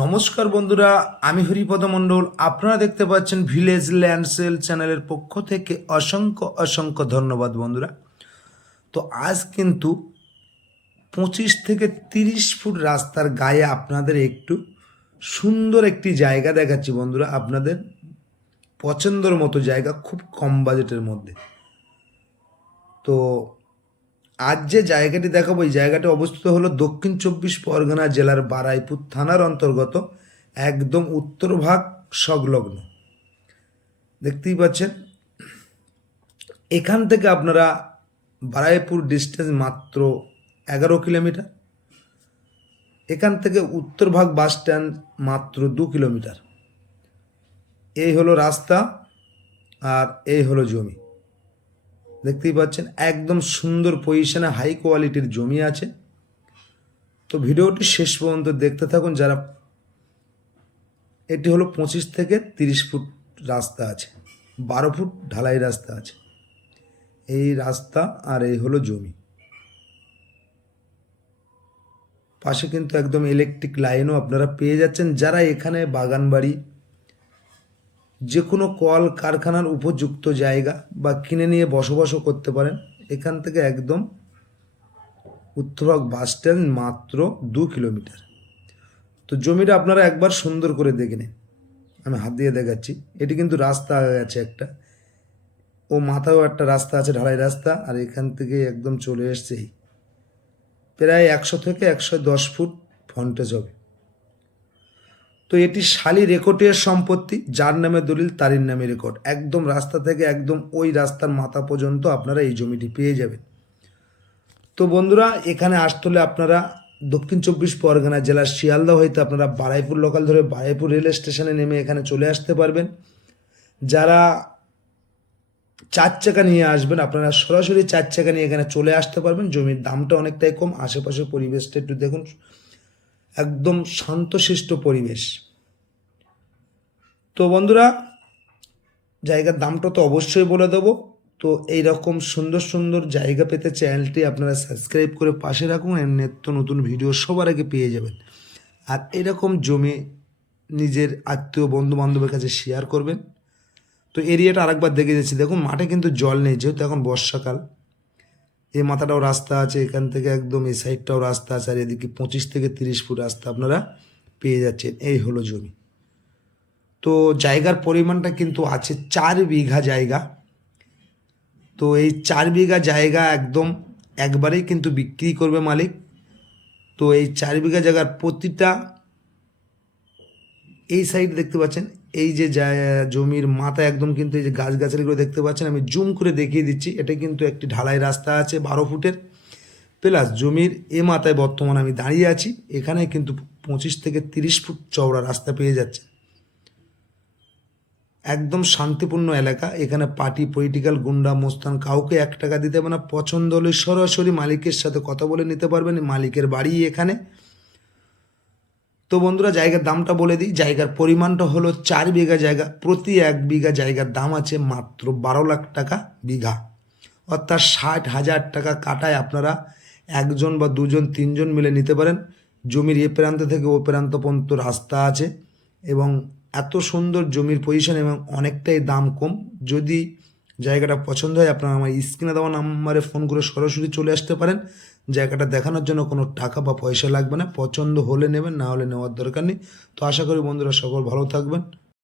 নমস্কার বন্ধুরা, আমি হরিপদ মণ্ডল। আপনারা দেখতে পাচ্ছেন ভিলেজ ল্যান্ড সেল চ্যানেলের পক্ষ থেকে অসংখ্য অসংখ্য ধন্যবাদ বন্ধুরা। তো আজ কিন্তু পঁচিশ থেকে তিরিশ ফুট রাস্তার গায়ে আপনাদের একটু সুন্দর একটি জায়গা দেখাচ্ছি বন্ধুরা, আপনাদের পছন্দর মতো জায়গা খুব কম বাজেটের মধ্যে। তো আজ যে জায়গাটি দেখাবো, এই জায়গাটি অবস্থিত হলো দক্ষিণ চব্বিশ পরগনা জেলার বারাইপুর থানার অন্তর্গত একদম উত্তর ভাগ সংলগ্ন। দেখতেই পাচ্ছেন, এখান থেকে আপনারা বারাইপুর ডিস্টেন্স মাত্র এগারো কিলোমিটার, এখান থেকে উত্তর ভাগ বাস স্ট্যান্ড মাত্র দু কিলোমিটার। এই হলো রাস্তা আর এই হলো জমি। দেখতেই পাচ্ছেন, একদম সুন্দর পজিশনে হাই কোয়ালিটির জমি আছে। তো ভিডিওটি শেষ পর্যন্ত দেখতে থাকুন, যারা এটি হলো পঁচিশ থেকে তিরিশ ফুট রাস্তা আছে, বারো ফুট ঢালাই রাস্তা আছে। এই রাস্তা আর এই হলো জমি। পাশে কিন্তু একদম ইলেকট্রিক লাইনও আপনারা পেয়ে যাচ্ছেন, যারা এখানে বাগান বাড়ি যে কোনো কল কারখানার উপযুক্ত জায়গা বা কিনে নিয়ে বসবাসও করতে পারেন। এখান থেকে একদম উত্তরক বাস স্ট্যান্ড মাত্র দু কিলোমিটার। তো জমিটা আপনারা একবার সুন্দর করে দেখে নিন। আমি হাত দিয়ে দেখাচ্ছি। এটি কিন্তু রাস্তা আছে একটা। ও মাথাও একটা রাস্তা আছে, ঢালাই রাস্তা, আর এখান থেকে একদম চলে এসছে। এই। প্রায় একশো থেকে একশো দশ ফুট ফন্টেজ হবে। তো এটি শালি রেকর্ডের সম্পত্তি, যার নামে দলিল তারির নামে রেকর্ড। একদম রাস্তা থেকে একদম ওই রাস্তার মাথা পর্যন্ত আপনারা এই জমিটি পেয়ে যাবেন। তো বন্ধুরা, এখানে আসতে হলে আপনারা দক্ষিণ চব্বিশ পরগনা জেলার শিয়ালদা হইতে আপনারা বারাইপুর লোকাল ধরে বারাইপুর রেল স্টেশনে নেমে এখানে চলে আসতে পারবেন। যারা চার চাকা নিয়ে আসবেন, আপনারা সরাসরি চার চাকা নিয়ে এখানে চলে আসতে পারবেন। জমির দামটা অনেকটাই কম, আশেপাশের পরিবেশটা একটু দেখুন। একদম শান্তশিষ্ট পরিবেশ। তো বন্ধুরা, জায়গার দামটা তো অবশ্যই বলে দেবো। তো এই রকম সুন্দর সুন্দর জায়গা পেতে চ্যানেলটি আপনারা সাবস্ক্রাইব করে পাশে রাখুন এর নিত্য নতুন ভিডিও সবার আগে পেয়ে যাবেন। আর এরকম জমি নিজের আত্মীয় বন্ধু বান্ধবের কাছে শেয়ার করবেন। তো এরিয়াটা আরেকবার দেখে যাচ্ছি। দেখুন, মাঠে কিন্তু জল নেই, যেহেতু এখন বর্ষাকাল। এই মাথাটাও রাস্তা আছে, এখান থেকে একদম এই সাইডটাও রাস্তা আছে, আর এদিকে পঁচিশ থেকে তিরিশ ফুট রাস্তা আপনারা পেয়ে যাচ্ছেন, এই হলো জমি। তো জায়গার পরিমাণটা কিন্তু আছে চার বিঘা জায়গা। তো এই চার বিঘা জায়গা একদম একবারেই কিন্তু বিক্রি করবে মালিক। তো এই চার বিঘা জায়গার প্রতিটা এই সাইড দেখতে পাচ্ছেন, এই যে জমির মাথা একদম কিন্তু এই যে গাছ গাছালিগুলো দেখতে পাচ্ছেন, আমি জুম করে দেখিয়ে দিচ্ছি, এটা কিন্তু একটি ঢালাই রাস্তা আছে বারো ফুটের। প্লাস জমির এ মাথায় বর্তমানে আমি দাঁড়িয়ে আছি, এখানে কিন্তু পঁচিশ থেকে তিরিশ ফুট চওড়া রাস্তা পেয়ে যাচ্ছে একদম শান্তিপূর্ণ এলাকা, এখানে পার্টি পলিটিক্যাল গুন্ডা, মোস্তান, কাউকে এক টাকা দিতে হবে না, পছন্দ হলে সরাসরি মালিকের সাথে কথা বলে নিতে পারবেন, মালিকের বাড়ি এখানে। তো বন্ধুরা, জায়গার দামটা বলে দিই। জায়গার পরিমাণটা হলো চার বিঘা জায়গা। প্রতি এক বিঘা জায়গার দাম আছে মাত্র বারো লাখ টাকা বিঘা। অর্থাৎ ষাট হাজার টাকা কাটায় আপনারা একজন বা দুজন, তিনজন মিলে নিতে পারেন। জমির এ প্রান্ত থেকে ও প্রান্ত পর্যন্ত রাস্তা আছে এবং এত সুন্দর জমির পজিশন এবং অনেকটাই দাম কম। যদি জায়গাটা পছন্দ হয়, আপনারা আমার স্ক্রিনে দেওয়া নাম্বারে ফোন করে সরাসরি চলে আসতে পারেন। জায়গাটা দেখানোর জন্য কোনো টাকা বা পয়সা লাগবে না। পছন্দ হলে নেবেন, না হলে নেওয়ার দরকার নেই। তো আশা করি বন্ধুরা সকল ভালো থাকবেন।